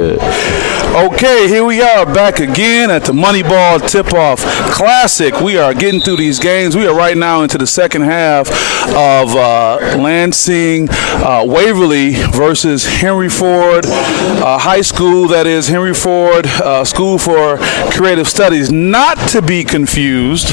good. Okay, here we are back again at the Moneyball Tip-Off Classic. We are getting through these games. We are right now into the second half of Lansing Waverly versus Henry Ford High School. That is Henry Ford School for Creative Studies. Not to be confused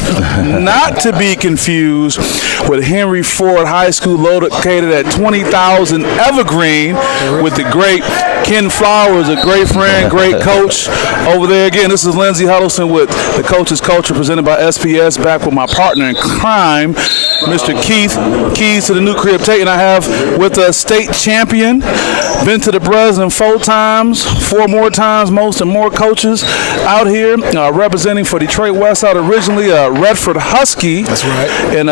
with Henry Ford High School, located at 20,000 Evergreen, with the great Ken Flowers, a great friend, great coach over there. Again, this is Lindsey Huddleston with the Coach's Culture, presented by SPS, back with my partner in crime, Mr. Keys to the New Crib Tate, and I have with us state champion, been to the Breslin 4 times, 4 more times, most and more coaches out here, representing for Detroit Westside, originally Redford Husky. That's right. And,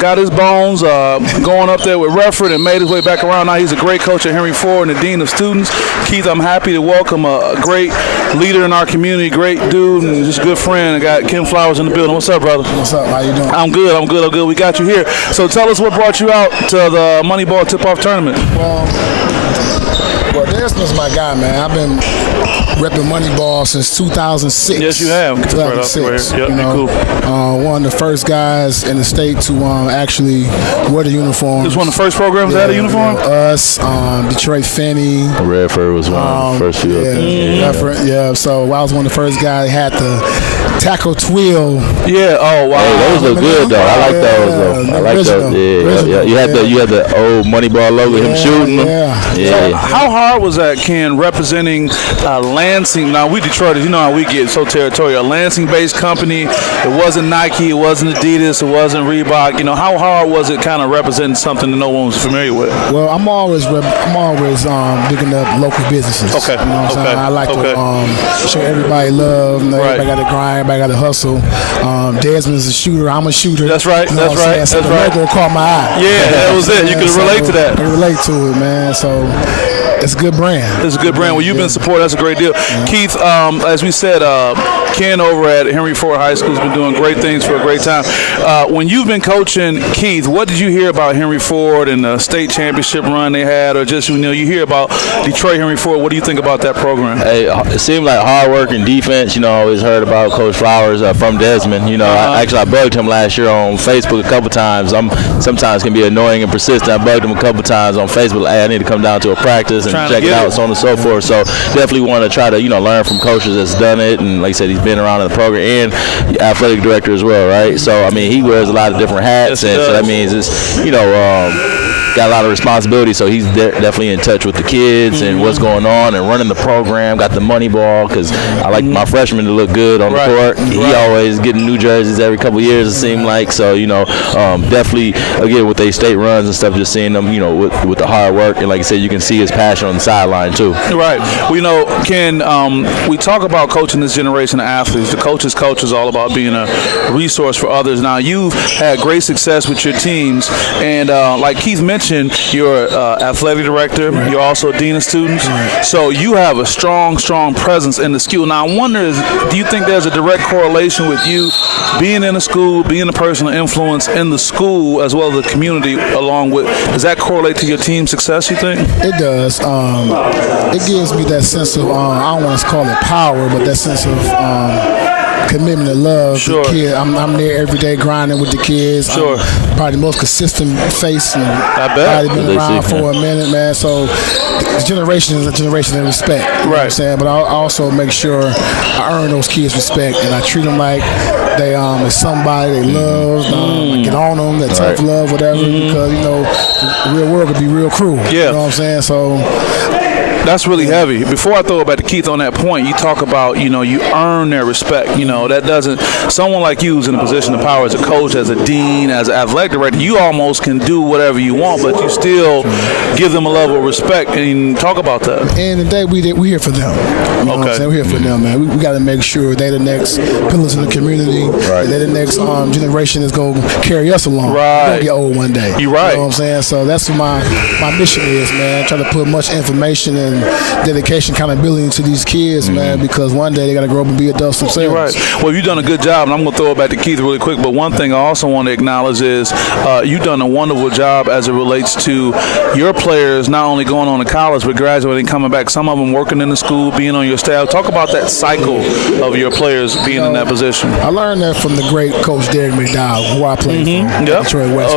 got his bones going up there with Redford and made his way back around. Now he's a great coach at Henry Ford and the Dean of Students. Keith, I'm happy to welcome a great leader in our community, great dude, and just a good friend. I got Ken Flowers in the building. What's up, brother? What's up? How you doing? I'm good. We got you here. So tell us what brought you out to the Moneyball Tip-Off Tournament. Well, Desmond's my guy, man. I've been repping Moneyball since 2006. Yes, you have. 2006. Yep, cool. One of the first guys in the state to actually wear the uniform. This was one of the first programs that had a uniform? Us, Detroit Finney. Redford was one of the first few. Redford, so I was one of the first guys that had the tackle twill. Yeah. Oh wow. Hey, those look good though. I like those though. I like those. Yeah. You had the old Moneyball logo, him shooting them. So how hard was that, Ken, representing Lansing? Now we Detroiters, you know how we get so territorial. A Lansing-based company. It wasn't Nike. It wasn't Adidas. It wasn't Reebok. You know, how hard was it kind of representing something that no one was familiar with? Well, I'm always digging up local businesses. Okay. You know what I'm saying? I like to show everybody love. Everybody got to grind. Everybody got to hustle. Desmond's a shooter. I'm a shooter. That's right. You know That's right. So the logo caught my eye. Yeah, that was it. You could relate to that. I relate to it, man. So it's a good brand. It's a good brand. Well, you've been supported. That's a great deal. Keith, as we said, Ken over at Henry Ford High School has been doing great things for a great time. When you've been coaching, Keith, what did you hear about Henry Ford and the state championship run they had, or just, you hear about Detroit Henry Ford? What do you think about that program? Hey, it seemed like hard work and defense. I always heard about Coach Flowers from Desmond. I bugged him last year on Facebook a couple times. Sometimes can be annoying and persistent. I bugged him a couple times on Facebook. Hey, I need to come down to a practice and check it out, so on and so forth. So definitely want to try to learn from coaches that's done it, and like I said, he's been around in the program, and athletic director as well, right? So he wears a lot of different hats, and so that means it's got a lot of responsibility. So he's definitely in touch with the kids and what's going on and running the program. Got the money ball because I like my freshmen to look good on the court. He always getting new jerseys every couple of years, it seemed like. So definitely again with their state runs and stuff, just seeing them with the hard work, and like I said, you can see his passion on the sideline too. Right. Well, Ken, we talk about coaching this generation of athletes. The Coach's Culture is all about being a resource for others. Now, you've had great success with your teams, and like Keith mentioned, you're athletic director. Right. You're also dean of students. Right. So you have a strong presence in the school. Now, I wonder, do you think there's a direct correlation with you being in a school, being a person of influence in the school as well as the community along with, does that correlate to your team's success, you think? It does. It gives me that sense of, I don't want to call it power, but that sense of commitment and love. Sure. The kid. I'm there every day grinding with the kids. Sure. I'm probably the most consistent face. And I bet. I've been around for a minute, man. So the generation is a generation of respect. You know what I'm saying? But I also make sure I earn those kids respect, and I treat them like they is somebody they love. I get on them, that tough love, whatever, because the real world could be real cruel. Yeah. You know what I'm saying? So that's really heavy. Before I throw it back to Keith on that point, you talk about, you earn their respect. That doesn't, someone like you who's in a position of power as a coach, as a dean, as an athletic director, you almost can do whatever you want, but you still give them a level of respect, and talk about that. At the end of the day, we here for them. You know what I'm saying? We're here for them, man. We got to make sure they're the next pillars in the community. Right. They're the next generation that's going to carry us along. Right. We're going to get old one day. You're right. You know what I'm saying? So that's what my mission is, man. Try to put much information and dedication, accountability to these kids, man, because one day they got to grow up and be adults themselves. You're right. Well, you've done a good job, and I'm going to throw it back to Keith really quick. But one thing I also want to acknowledge is you've done a wonderful job as it relates to your players not only going on to college but graduating, coming back. Some of them working in the school, being on your staff. Talk about that cycle of your players being in that position. I learned that from the great coach Derek McDowell, who I played for, Detroit West.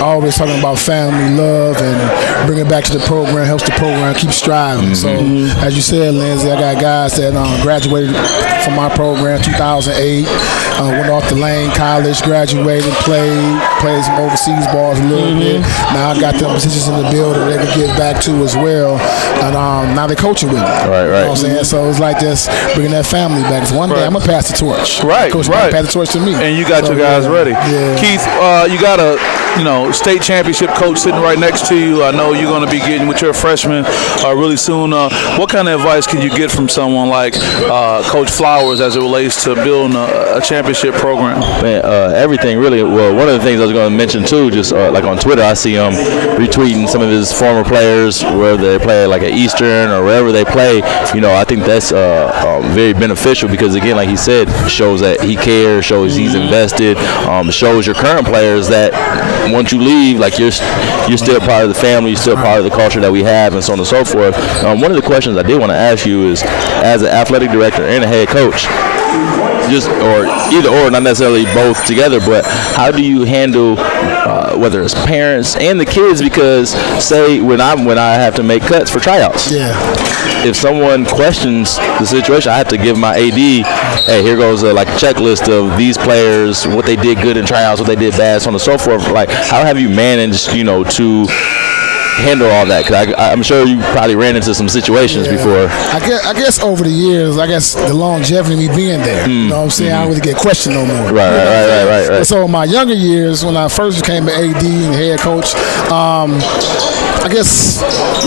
Always talking about family, love, and bringing it back to the program helps the program keep striving. So, as you said, Lindsay, I got guys that graduated from my program 2008, went off to Lane College, graduated, played some overseas balls a little bit. Now I got them positions in the building they can get back to as well, and now they're coaching with me. Right. You know what I'm saying? So it's like just bringing that family back. Because one day I'm gonna pass the torch. Coach pass the torch to me. And you got your guys ready. Yeah. Keith, you got a state championship coach sitting right next to you. I know you're going to be getting with your freshmen really soon. What kind of advice can you get from someone like Coach Flowers as it relates to building a championship program? Man, everything really. Well, one of the things I was going to mention too, just like on Twitter, I see him retweeting some of his former players, whether they play like at Eastern or wherever they play. I think that's very beneficial because, again, like he said, shows that he cares, shows he's invested, shows your current players that once you leave, like you're still part of the family, you're still part of the culture that we have, and so on and so forth. One of the questions I did want to ask you is, as an athletic director and a head coach, either or, not necessarily both together, but how do you handle whether it's parents and the kids? Because say when I have to make cuts for tryouts, if someone questions the situation, I have to give my AD, hey, here goes a checklist of these players, what they did good in tryouts, what they did bad, so on and so forth. Like, how have you managed, to handle all that? Because I'm sure you probably ran into some situations before. I guess over the years, the longevity of me being there, you know what I'm saying? I don't really get questioned no more. Right. So in my younger years, when I first became an AD and head coach, I guess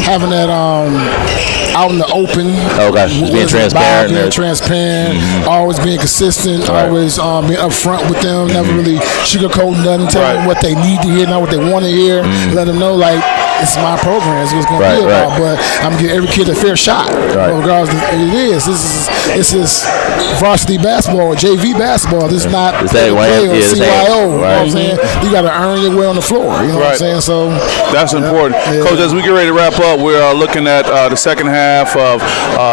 having that out in the open, just being transparent, always being consistent, always being upfront with them, never really sugarcoating them, telling them what they need to hear, not what they want to hear. Let them know it's my program, it's what's going to be about, but I'm giving every kid a fair shot, regardless of what it is. This is varsity basketball or JV basketball. This is not CYO. You know what I'm saying? You got to earn your way on the floor. You know what I'm saying? So that's important. Coach, as we get ready to wrap up, we're looking at the second half of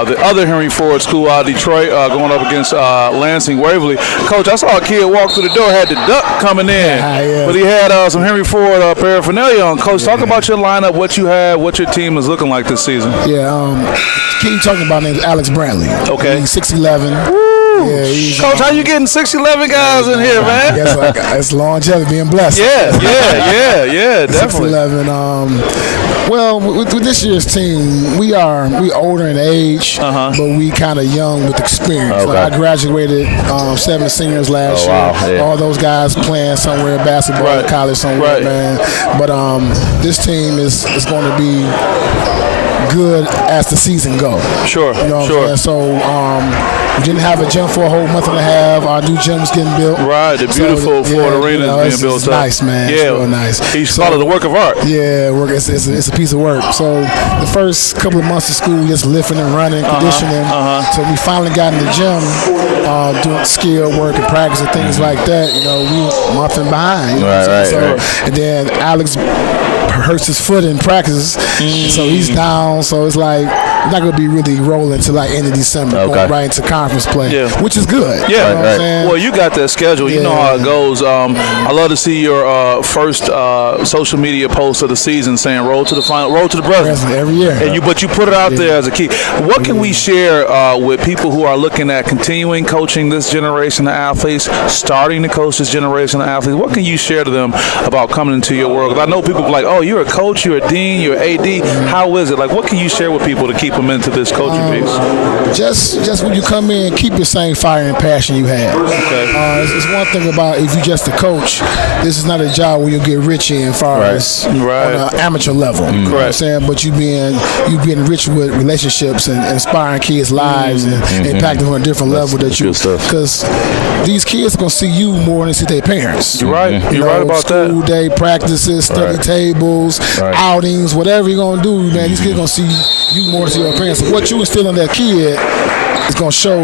the other Henry Ford School out of Detroit going up against Lansing Waverly. Coach, I saw a kid walk through the door, had the duck coming in, but he had some Henry Ford paraphernalia on. Coach, talk about your lineup, what you have, what your team is looking like this season. The kid you're talking about is Alex Brantley. Okay. He's 6'11". Coach, how you getting 6'11" guys in here, man? That's longevity, being blessed. Yeah, definitely. 6'11". Well, with this year's team, we older in age, but we kind of young with experience. I graduated 7 seniors last year. Yeah. All those guys playing somewhere in basketball, college somewhere, man. But this team is going to be good as the season goes. Sure. You know what I'm saying? So we didn't have a gym for a whole month and a half. Our new gym was getting built. Right, the beautiful Ford Arena is being built up. Nice, man. It's real nice. He's part of the work of art. Yeah, it's a piece of work. So the first couple of months of school, just lifting and running, conditioning. So we finally got in the gym, doing skill work and practice and things like that. We muffin behind. And then Alex hurts his foot in practice, so he's down. So it's like we're not going to be really rolling till end of December, going right into conference play, which is good. Yeah, well, you got that schedule. You know how it goes. I love to see your first social media post of the season saying "Roll to the final, roll to the present" every year. But you put it out there as a key. What can we share with people who are looking at continuing coaching this generation of athletes, starting to coach this generation of athletes? What can you share to them about coming into your world? Because I know people are like, "Oh, you're a coach, you're a dean, you're an AD. How is it?" Like, what can you share with people to keep implement to this coaching piece? Just when you come in, keep your same fire and passion you had. Okay. It's one thing about if you're just a coach, this is not a job where you get rich in far as on an amateur level. You know what I'm saying? But you being rich with relationships and inspiring kids' lives and impacting them on a different level that you, because these kids are gonna see you more than they see their parents. You're right. You're right about that. School day practices, study tables, outings, whatever you're gonna do, man. These kids gonna see you more than see your parents. So what you instill in that kid, it's going to show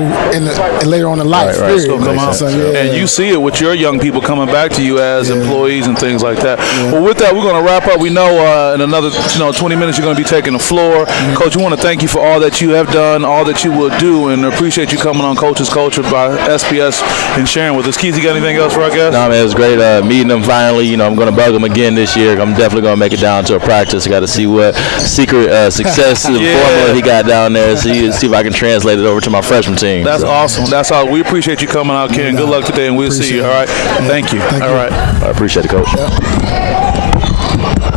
later on in life. Right. It's gonna come out. And you see it with your young people coming back to you as employees and things like that. Well, with that, we're going to wrap up. We know in another 20 minutes you're going to be taking the floor. Coach, we want to thank you for all that you have done, all that you will do, and appreciate you coming on Coach's Culture by SPS and sharing with us. Keith, you got anything else for our guests? No, man, it was great meeting them finally. I'm going to bug them again this year. I'm definitely going to make it down to a practice. I got to see what secret success formula he got down there. See if I can translate it over to my freshman team. That's awesome. That's all. We appreciate you coming out, Ken. Good luck today, and we'll see you. All right. Thank you. All right. I appreciate it, Coach. Yep.